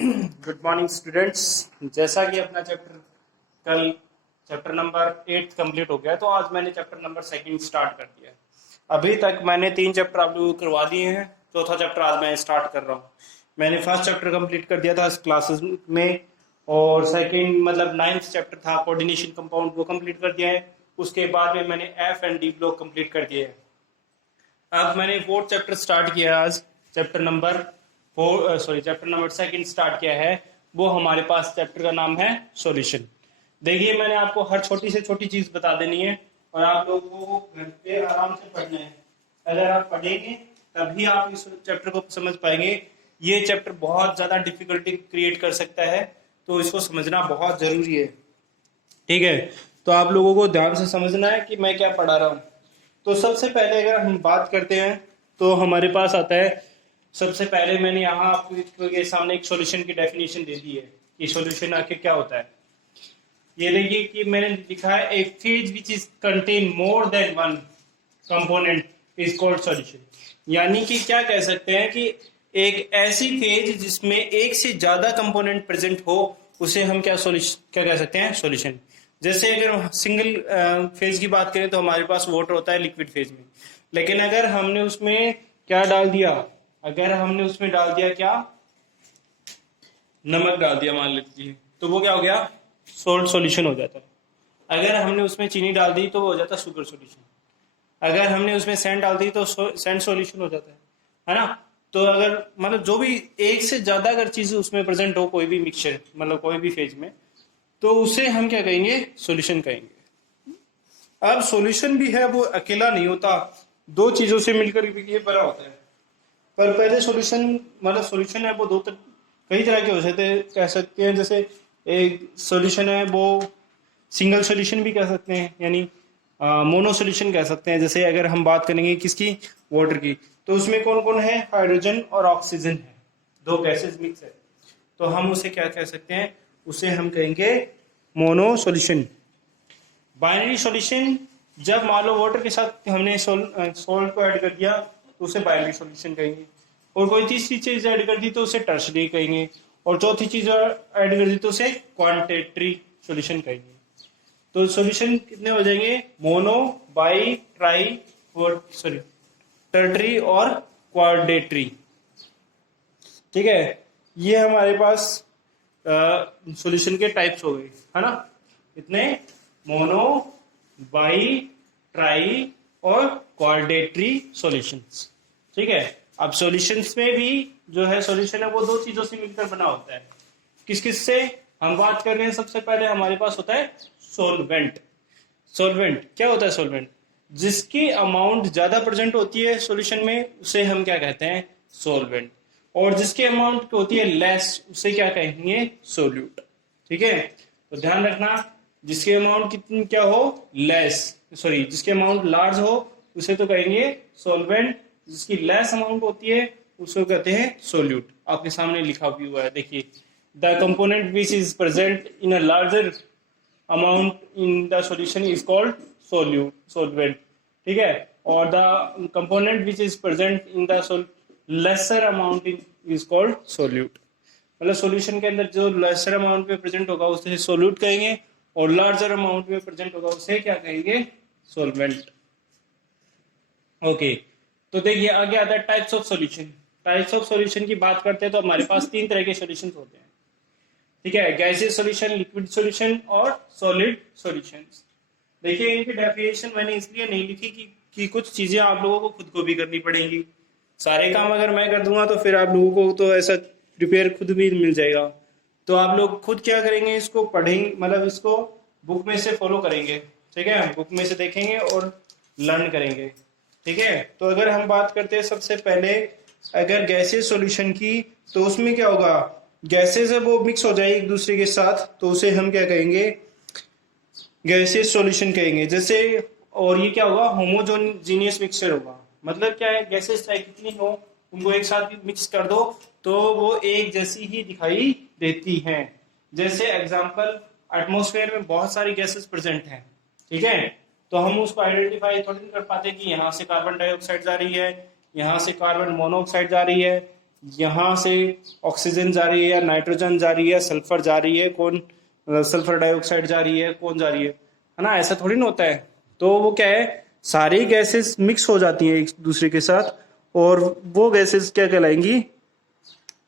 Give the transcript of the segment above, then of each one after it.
Good morning students. जैसा कि अपना कल चैप्टर नंबर 8 कंप्लीट हो गया, तो आज मैंने चैप्टर नंबर 2 स्टार्ट कर दिया है। अभी तक मैंने 3 चैप्टर आप लोगों को करवा दिए हैं, चौथा चैप्टर आज मैं स्टार्ट कर रहा हूँ। मैंने फर्स्ट चैप्टर कंप्लीट कर दिया था इस क्लासेस में, और सेकंड मतलब 9th चैप्टर था कोऑर्डिनेशन कंपाउंड, वो कंप्लीट कर दिया है। उसके बाद में मैंने F and D block complete कर दिया है। अब मैंने 4th चैप्टर स्टार्ट किया आज, चैप्टर नंबर 2 स्टार्ट किया है। वो हमारे पास चैप्टर का नाम है सॉल्यूशन। देखिए, मैंने आपको हर छोटी से छोटी चीज बता देनी है और आप लोगों को घर पे आराम से पढ़ना है। अगर आप पढ़ेंगे तभी आप इस चैप्टर को समझ पाएंगे। ये चैप्टर बहुत ज्यादा डिफिकल्टी क्रिएट कर सकता है, तो इसको समझना बहुत जरूरी है। ठीक है, तो आप लोगों को ध्यान से समझना है कि मैं क्या पढ़ा रहा हूँ। तो सबसे पहले अगर हम बात करते हैं तो हमारे पास आता है, सबसे पहले मैंने यहाँ आपके सामने एक सॉल्यूशन की डेफिनेशन दे दी है कि सॉल्यूशन आखिर क्या होता है। ये देखिए कि मैंने लिखा है a phase which is contain more than one component is called solution. यानी कि क्या कह सकते हैं कि एक ऐसी फेज जिसमें एक से ज्यादा कंपोनेंट प्रेजेंट हो, उसे हम क्या कह सकते हैं, सॉल्यूशन। जैसे अगर सिंगल फेज की बात करें तो हमारे पास वाटर होता है लिक्विड फेज में, लेकिन अगर हमने उसमें क्या डाल दिया, अगर हमने उसमें डाल दिया क्या, नमक डाल दिया मान लीजिए, तो वो क्या हो गया, सोल्ट सॉल्यूशन हो जाता है। अगर हमने उसमें चीनी डाल दी तो वो हो जाता है शुगर सॉल्यूशन। अगर हमने उसमें सैंड डाल दी तो सैंड सॉल्यूशन हो जाता है ना। तो अगर मतलब जो भी एक से ज्यादा अगर चीज उसमें प्रेजेंट हो, कोई भी मिक्सचर मतलब कोई भी फेज में, तो उसे हम क्या कहेंगे, सॉल्यूशन कहेंगे। अब सॉल्यूशन भी है वो अकेला नहीं होता, दो चीजों से मिलकर ये बना होता है। पर पहले सॉल्यूशन मतलब सॉल्यूशन है वो कई तरह के हो सकते हैं, कह सकते हैं। जैसे एक सॉल्यूशन है वो सिंगल सॉल्यूशन भी कह सकते हैं, यानी मोनो सॉल्यूशन कह सकते हैं। जैसे अगर हम बात करेंगे किसकी, वाटर की, तो उसमें कौन कौन है, हाइड्रोजन और ऑक्सीजन है, दो गैसेस मिक्स है, तो हम उसे क्या कह सकते हैं, उसे हम कहेंगे मोनो सॉल्यूशन। बाइनरी सॉल्यूशन, जब मान लो वाटर के साथ हमने सॉल्ट को ऐड कर दिया तो उसे बाइनरी सॉल्यूशन कहेंगे, और कोई तीसरी चीज ऐड कर दी तो उसे टर्शरी कहेंगे, और चौथी चीज ऐड कर दी तो उसे क्वांटिटेटिव सॉल्यूशन कहेंगे। तो सॉल्यूशन कितने हो जाएंगे, मोनो, बाई, ट्राई और टर्टरी और क्वाड्रेटरी। ठीक है, ये हमारे पास सॉल्यूशन के टाइप्स हो गए, है ना। इतने मोनो, बाई, ट्राई और क्वाड्रेटरी सॉल्यूशंस। ठीक है, अब सॉल्यूशंस में भी जो है सॉल्यूशन है वो दो चीजों से मिलकर बना होता है। किस किस से हम बात कर रहे हैं, सबसे पहले हमारे पास होता है सोलवेंट। सोलवेंट क्या होता है, सोलवेंट जिसकी अमाउंट ज्यादा प्रेजेंट होती है सॉल्यूशन में, उसे हम क्या कहते हैं, सोलवेंट। और जिसकी अमाउंट होती है लेस, उसे क्या कहेंगे, सोल्यूट। ठीक है, तो ध्यान रखना, जिसकी अमाउंट कितनी क्या हो, लेस, जिसकी अमाउंट लार्ज हो उसे तो कहेंगे सोलवेंट, जिसकी लेस अमाउंट होती है उसको कहते हैं सोल्यूट। आपके सामने लिखा भी हुआ है, देखिए, the component which is present in a larger amount in the solution is called solvent। ठीक है, और the component which is present in the lesser amount is called solute. मतलब सॉल्यूशन के अंदर जो लेसर अमाउंट में प्रेजेंट होगा उसे सोल्यूट कहेंगे, और लार्जर अमाउंट में प्रेजेंट होगा उसे क्या कहेंगे, सोलवेंट। ओके, तो देखिए आगे आता है types of solution. Types of solution की बात करते हैं तो हमारे पास 3 तरह के सॉल्यूशन होते हैं। ठीक है, गैसियस सॉल्यूशन, लिक्विड सॉल्यूशन और सॉलिड सॉल्यूशंस। देखिए, इनकी डेफिनेशन मैंने इसलिए नहीं लिखी कि कुछ चीजें आप लोगों को खुद को भी करनी पड़ेंगी। सारे काम अगर मैं कर दूंगा तो फिर आप लोगों को तो ऐसा प्रिपेयर खुद भी मिल जाएगा। तो आप लोग खुद क्या करेंगे, इसको पढ़ेंगे, मतलब इसको बुक में से फॉलो करेंगे। ठीक है, बुक में से देखेंगे और लर्न करेंगे। ठीक है, तो अगर हम बात करते हैं सबसे पहले अगर गैसियस सॉल्यूशन की, तो उसमें क्या होगा, गैसेस है वो मिक्स हो जाए एक दूसरे के साथ, तो उसे हम क्या कहेंगे, गैसियस सॉल्यूशन कहेंगे। जैसे, और ये क्या होगा, होमोजेनियस मिक्सचर होगा। मतलब क्या है, गैसेस चाहे कितनी हो उनको एक साथ मिक्स कर दो तो वो एक जैसी ही दिखाई देती हैं। जैसे एग्जांपल, एटमॉस्फेयर में बहुत सारी गैसेस प्रेजेंट हैं। ठीक है, तो हम उसको आइडेंटिफाई थोड़ी नहीं कर पाते कि यहाँ से कार्बन डाइऑक्साइड जा रही है, यहाँ से कार्बन मोनोऑक्साइड जा रही है, यहाँ से ऑक्सीजन जा रही है या नाइट्रोजन जा रही है, सल्फर जा रही है, कौन सल्फर डाइऑक्साइड जा रही है, कौन जा रही है ना, ऐसा थोड़ी ना होता है। तो वो क्या है, सारी गैसेस मिक्स हो जाती हैं एक दूसरे के साथ, और वो गैसेस क्या कहलाएंगी,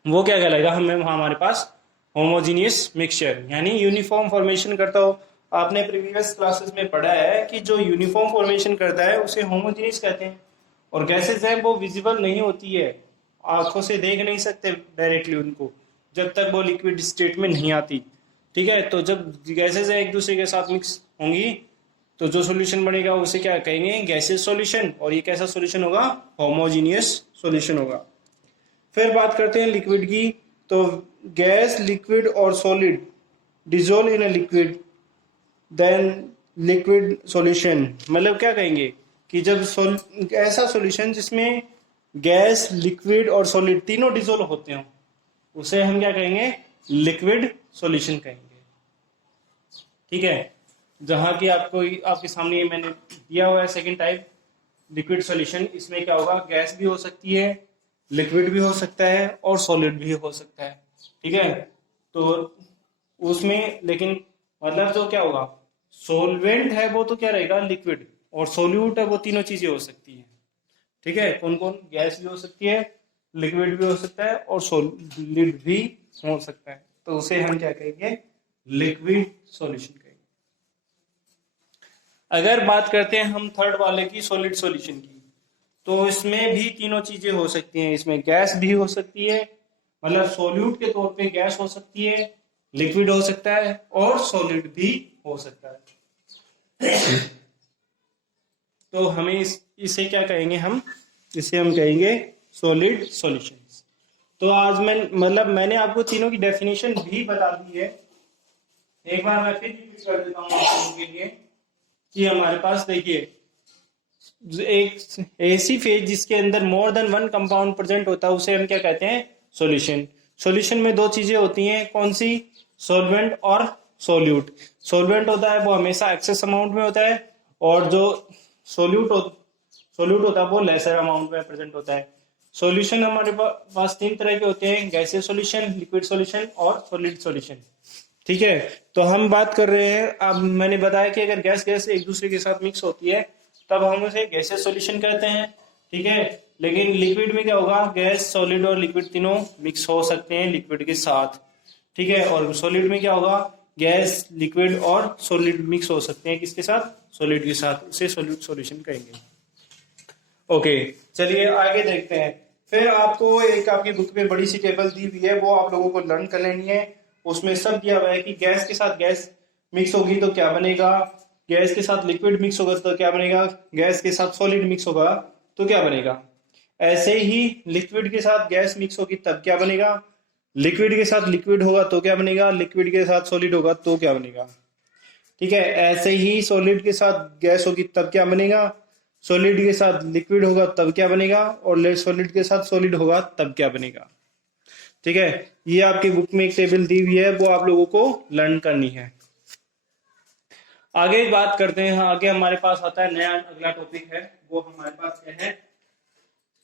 वो क्या कहलाएगा, हमें हमारे पास होमोजीनियस मिक्सचर, यानी यूनिफॉर्म फॉर्मेशन करता हो। आपने प्रीवियस क्लासेस में पढ़ा है कि जो यूनिफॉर्म फॉर्मेशन करता है उसे होमोजीनियस कहते हैं। और गैसेस हैं वो विजिबल नहीं होती है, आंखों से देख नहीं सकते डायरेक्टली उनको, जब तक वो लिक्विड स्टेट में नहीं आती। ठीक है, तो जब गैसेस एक दूसरे के साथ मिक्स होंगी तो जो सॉल्यूशन बनेगा उसे क्या कहेंगे, गैसेस सॉल्यूशन। और ये कैसा सॉल्यूशन होगा, होमोजीनियस सॉल्यूशन होगा। फिर बात करते हैं लिक्विड की। तो गैस, लिक्विड और solid dissolve in a liquid then liquid solution, मतलब क्या कहेंगे कि जब ऐसा सॉल्यूशन जिसमें गैस, लिक्विड और सॉलिड तीनों डिजोल्व होते हो उसे हम क्या कहेंगे, लिक्विड सॉल्यूशन कहेंगे। ठीक है, जहां की आपको आपके सामने ये मैंने दिया हुआ है सेकंड टाइप लिक्विड सॉल्यूशन। इसमें क्या होगा, गैस भी हो सकती है, लिक्विड भी हो सकता है और सॉलिड भी हो सकता है। ठीक है, तो उसमें लेकिन मतलब जो क्या होगा, सोलवेंट है वो तो क्या रहेगा, लिक्विड, और सोल्यूट है वो तीनों चीजें हो सकती हैं। ठीक है, कौन कौन, गैस भी हो सकती है, लिक्विड भी हो सकता है और सॉलिड भी हो सकता है। तो उसे हम क्या कहेंगे, लिक्विड सॉल्यूशन कहेंगे। अगर बात करते हैं हम थर्ड वाले की, सॉलिड सॉल्यूशन की, तो इसमें भी तीनों चीजें हो सकती हैं। इसमें गैस भी हो सकती है, मतलब सोल्यूट के तौर पे गैस हो सकती है, लिक्विड हो सकता है और सॉलिड भी हो सकता है। तो हमें इसे क्या कहेंगे, हम इसे हम कहेंगे सॉलिड सॉल्यूशंस। तो आज मैंने आपको तीनों की डेफिनेशन भी बता दी है। एक बार मैं फिर रिपीट कर देता हूँ आप लोगों के लिए कि हमारे पास देखिए, एक ऐसी फेज जिसके अंदर मोर देन वन कंपाउंड प्रेजेंट होता है उसे हम क्या कहते हैं, सॉल्यूशन। सॉल्यूशन में दो चीजें होती हैं, कौन सी, सॉल्वेंट और सोल्यूट। सॉल्वेंट होता है वो हमेशा एक्सेस अमाउंट में होता है, और जो सोल्यूट सोल्यूट होता है वो लेसर अमाउंट में प्रेजेंट होता है। सॉल्यूशन हमारे पास तीन तरह के होते हैं, गैसियस सॉल्यूशन, लिक्विड सॉल्यूशन और सॉलिड सॉल्यूशन। ठीक है, तो हम बात कर रहे हैं, अब मैंने बताया कि अगर गैस गैस एक दूसरे के साथ मिक्स होती है तब हम उसे गैसियस सॉल्यूशन कहते हैं। ठीक है, लेकिन लिक्विड में क्या होगा, गैस, सॉलिड और लिक्विड तीनों मिक्स हो सकते हैं लिक्विड के साथ। ठीक है, और सॉलिड में क्या होगा, गैस, लिक्विड और सॉलिड मिक्स हो सकते हैं किसके साथ, सॉलिड के साथ, उसे सॉलिड सॉल्यूशन कहेंगे। ओके, चलिए आगे देखते हैं। फिर आपको एक आपकी बुक में बड़ी सी टेबल दी हुई है, वो आप लोगों को लर्न कर लेनी है। उसमें सब दिया हुआ है कि गैस के साथ गैस मिक्स होगी तो क्या बनेगा, गैस के साथ लिक्विड मिक्स होगा तो क्या बनेगा, गैस के साथ सॉलिड मिक्स होगा तो क्या बनेगा। ऐसे ही लिक्विड के साथ गैस मिक्स होगी तब क्या बनेगा, लिक्विड के साथ लिक्विड होगा तो क्या बनेगा, लिक्विड के साथ सॉलिड होगा तो क्या बनेगा। ठीक है, ऐसे ही सॉलिड के साथ गैस होगी तब क्या बनेगा, सॉलिड के साथ लिक्विड होगा तब क्या बनेगा, और सॉलिड के साथ सॉलिड होगा तब क्या बनेगा। ठीक है, ये आपकी बुक में एक टेबल दी हुई है, वो आप लोगों को लर्न करनी है। आगे बात करते हैं, आगे हमारे पास आता है नया अगला टॉपिक है, वो हमारे पास क्या है,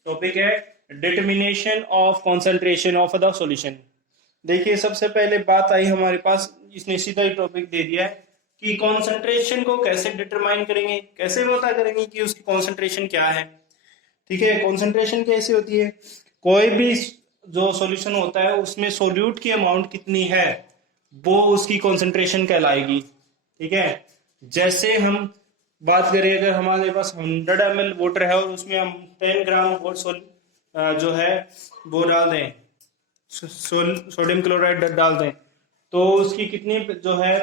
टॉपिक है determination of concentration of the solution. देखिए सबसे पहले बात आई हमारे पास, इसने सीधा ही टॉपिक दे दिया है कि कॉन्सेंट्रेशन को कैसे डिटरमाइन करेंगे, कैसे पता करेंगे कि उसकी कॉन्सेंट्रेशन क्या है। ठीक है, कॉन्सेंट्रेशन कैसे होती है, कोई भी जो सॉल्यूशन होता है उसमें सोल्यूट की अमाउंट कितनी है वो उसकी कॉन्सेंट्रेशन कहलाएगी। ठीक है, जैसे हम बात करें, अगर हमारे पास 100 ml वाटर है और उसमें हम 10 ग्राम जो है वो डाल दें, सोडियम क्लोराइड डाल दें, तो उसकी कितनी जो है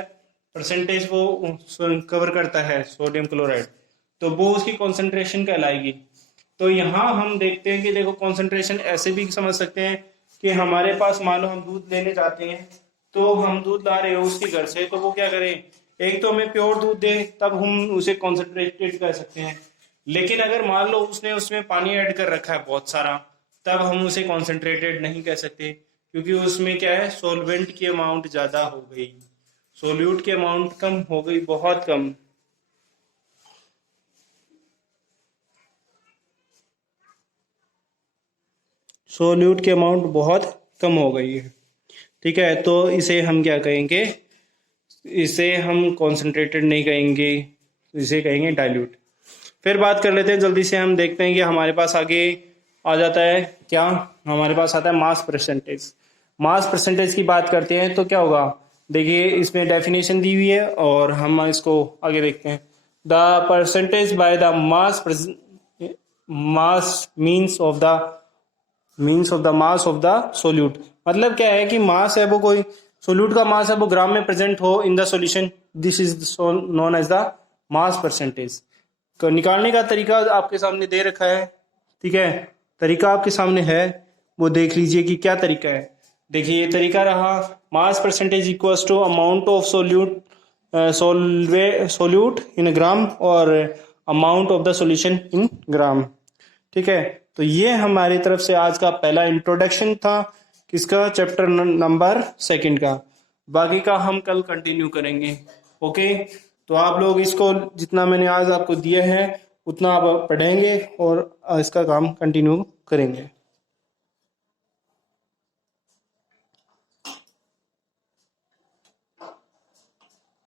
परसेंटेज वो कवर करता है सोडियम क्लोराइड, तो वो उसकी कॉन्सेंट्रेशन कहलाएगी। तो यहाँ हम देखते हैं कि देखो कॉन्सेंट्रेशन ऐसे भी समझ सकते हैं कि हमारे पास मान लो हम दूध लेने जाते हैं, तो हम दूध ला रहे हो उसके घर से, तो वो क्या करें, एक तो हमें प्योर दूध दे तब हम उसे कॉन्सेंट्रेटेड कर सकते हैं, लेकिन अगर मान लो उसने उसमें पानी ऐड कर रखा है बहुत सारा, तब हम उसे कॉन्सेंट्रेटेड नहीं कह सकते, क्योंकि उसमें क्या है, सोलवेंट की अमाउंट ज्यादा हो गई, सोल्यूट की अमाउंट कम हो गई, बहुत कम। सोल्यूट की अमाउंट बहुत कम हो गई है। ठीक है, तो इसे हम क्या कहेंगे, इसे हम कॉन्सेंट्रेटेड नहीं कहेंगे, इसे कहेंगे डाइल्यूट। फिर बात कर लेते हैं जल्दी से, हम देखते हैं कि हमारे पास आगे आ जाता है क्या, हमारे पास आता है मास परसेंटेज। मास परसेंटेज की बात करते हैं तो क्या होगा, देखिए इसमें डेफिनेशन दी हुई है और हम इसको आगे देखते हैं। The percentage by the mass means of the mass of the solute. मतलब क्या है कि मास है वो, कोई सोल्यूट का मास है वो ग्राम में प्रेजेंट हो in the solution, this is known as the mass percentage. निकालने का तरीका आपके सामने दे रखा है। ठीक है, तरीका आपके सामने है, वो देख लीजिए कि क्या तरीका है। देखिए ये तरीका रहा, mass percentage equals to amount of solute in gram और amount of the solution in gram. ठीक है, तो ये हमारी तरफ से आज का पहला इंट्रोडक्शन था, किसका, चैप्टर नंबर 2 का। बाकी का हम कल कंटिन्यू करेंगे। ओके, तो आप लोग इसको जितना मैंने आज आपको दिया है उतना आप पढ़ेंगे और इसका काम कंटिन्यू करेंगे।